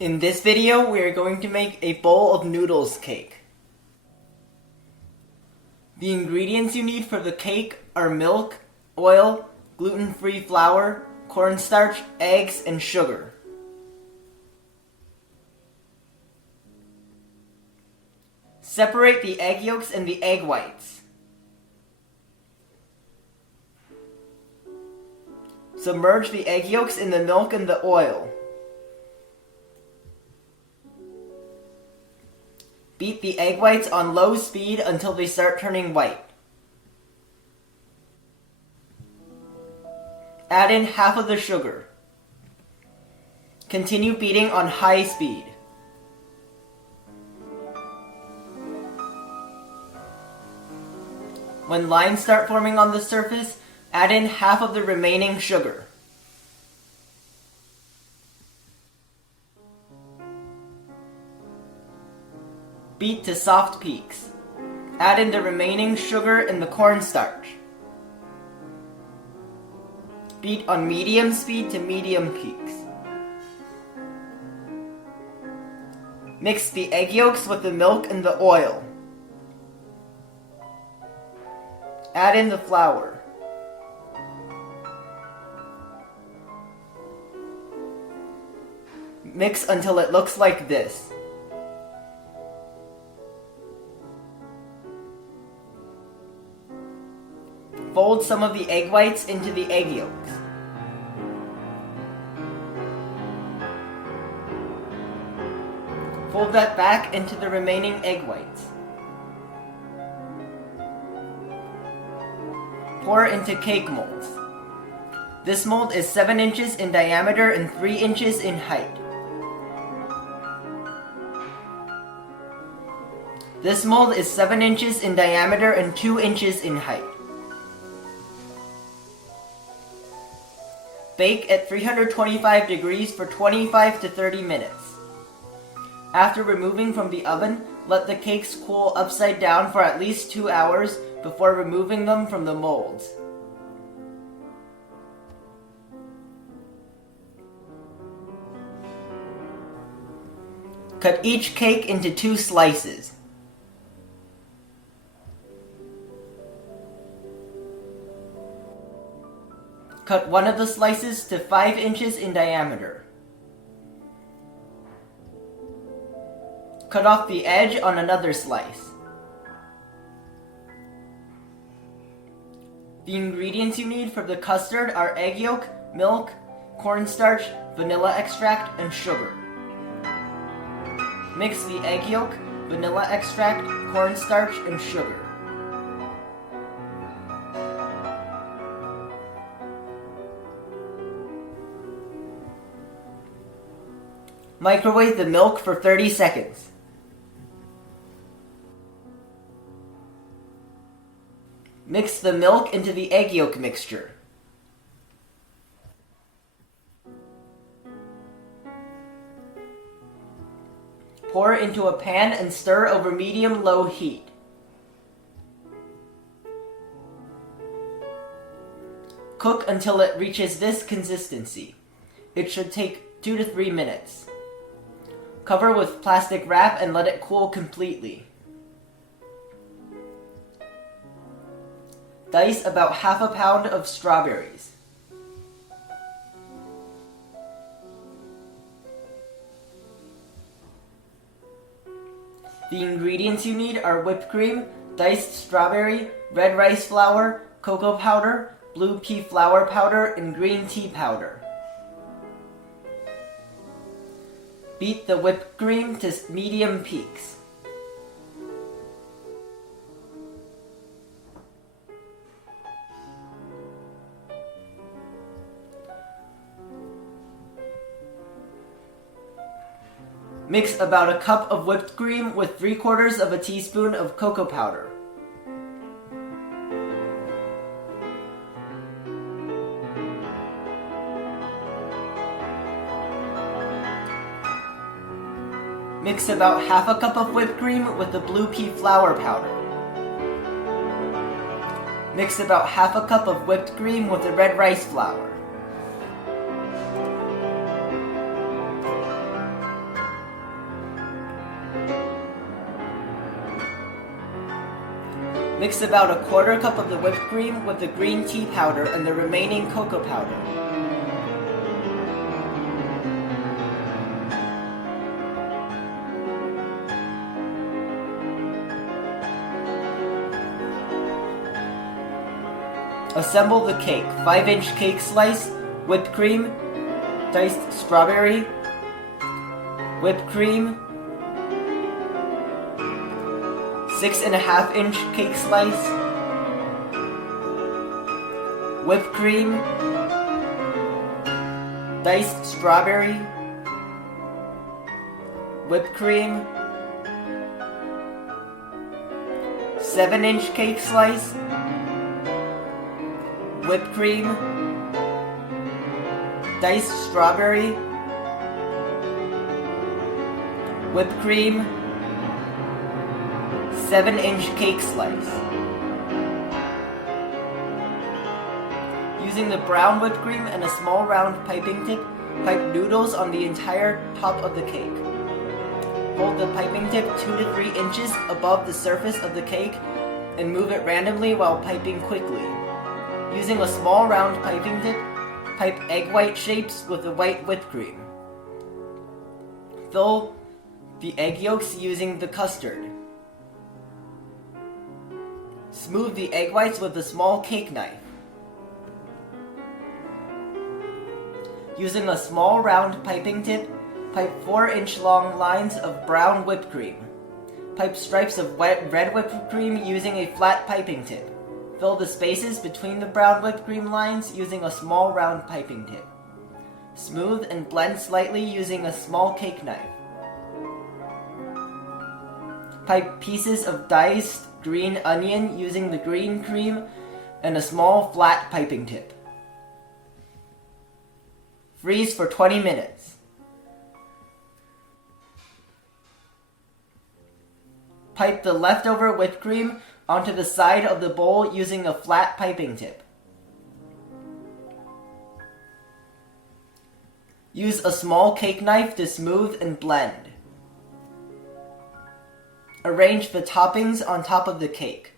In this video, we are going to make a bowl of noodles cake. The ingredients you need for the cake are milk, oil, gluten-free flour, cornstarch, eggs, and sugar. Separate the egg yolks and the egg whites. Submerge the egg yolks in the milk and the oil. Beat the egg whites on low speed until they start turning white. Add in half of the sugar. Continue beating on high speed. When lines start forming on the surface, add in half of the remaining sugar. Beat to soft peaks. Add in the remaining sugar and the cornstarch. Beat on medium speed to medium peaks. Mix the egg yolks with the milk and the oil. Add in the flour. Mix until it looks like this. Fold some of the egg whites into the egg yolks. Fold that back into the remaining egg whites. Pour into cake molds. This mold is 7 inches in diameter and 3 inches in height. This mold is 7 inches in diameter and 2 inches in height. Bake at 325 degrees for 25 to 30 minutes. After removing from the oven, let the cakes cool upside down for at least 2 hours before removing them from the molds. Cut each cake into 2 slices. Cut one of the slices to 5 inches in diameter. Cut off the edge on another slice. The ingredients you need for the custard are egg yolk, milk, cornstarch, vanilla extract, and sugar. Mix the egg yolk, vanilla extract, cornstarch, and sugar. Microwave the milk for 30 seconds. Mix the milk into the egg yolk mixture. Pour into a pan and stir over medium-low heat. Cook until it reaches this consistency. It should take 2 to 3 minutes. Cover with plastic wrap and let it cool completely. Dice about half a pound of strawberries. The ingredients you need are whipped cream, diced strawberry, red rice flour, cocoa powder, blue pea flour powder, and green tea powder. Beat the whipped cream to medium peaks. Mix about a cup of whipped cream with 3/4 of a teaspoon of cocoa powder. Mix about half a cup of whipped cream with the blue pea flour powder. Mix about half a cup of whipped cream with the red rice flour. Mix about a quarter cup of the whipped cream with the green tea powder and the remaining cocoa powder. Assemble the cake. 5-inch cake slice, whipped cream, diced strawberry, whipped cream, 6.5-inch cake slice, whipped cream, diced strawberry, whipped cream, 7-inch cake slice, whipped cream, diced strawberry, whipped cream, 7-inch cake slice. Using the brown whipped cream and a small round piping tip, pipe noodles on the entire top of the cake. Hold the piping tip 2 to 3 inches above the surface of the cake and move it randomly while piping quickly. Using a small round piping tip, pipe egg white shapes with the white whipped cream. Fill the egg yolks using the custard. Smooth the egg whites with a small cake knife. Using a small round piping tip, pipe 4-inch long lines of brown whipped cream. Pipe stripes of red whipped cream using a flat piping tip. Fill the spaces between the brown whipped cream lines using a small round piping tip. Smooth and blend slightly using a small cake knife. Pipe pieces of diced green onion using the green cream and a small flat piping tip. Freeze for 20 minutes. Pipe the leftover whipped cream onto the side of the bowl using a flat piping tip. Use a small cake knife to smooth and blend. Arrange the toppings on top of the cake.